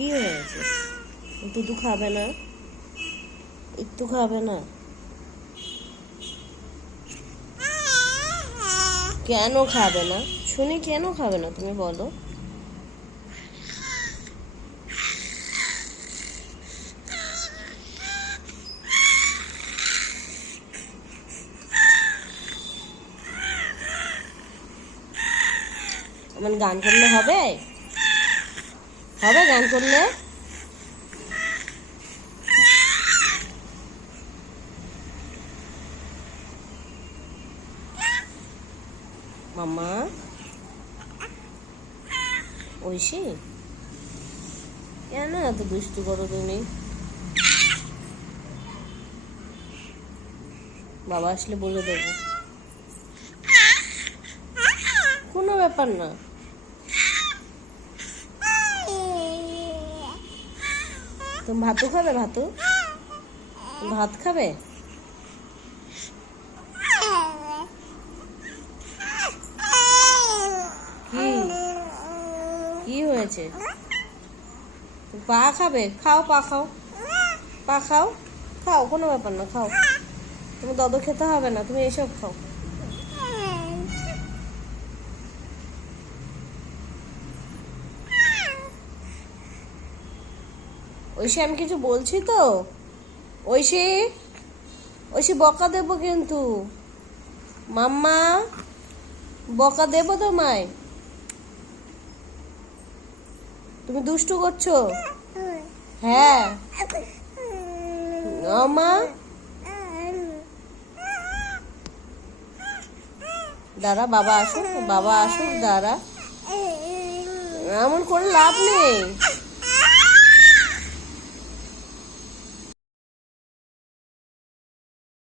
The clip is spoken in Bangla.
কি হয়েছে? একটু খাবে না? একটু খাবে না? কেন খাবে না শুনি? কেন খাবে না তুমি বলো? আমার গান করলে হবে? হবে গান করলে? মাম্মা ঐশী, কেন এত দুষ্টু করো তুমি? বাবা আসলে বলে দেবো, কোনো ব্যাপার না। তুমি ভাতু খাবে? ভাত খাবে? কি কি হয়েছে? পা খাবে? খাও, পা খাও, পা খাও, খাও, কোনো ব্যাপার না, খাও। তুমি দদ খেতে হবে না, তুমি এসব খাও। ঐশী, আমি কিছু বলছি তো? ঐশী, ঐশী, বকা দেবো কিন্তু। মাম্মা, বকা দেবো তোমায়। তুমি দুষ্টু করছো। হ্যাঁ মামা, দাঁড়া, বাবা আসুক, দাঁড়া। এমন করে লাভ নেই।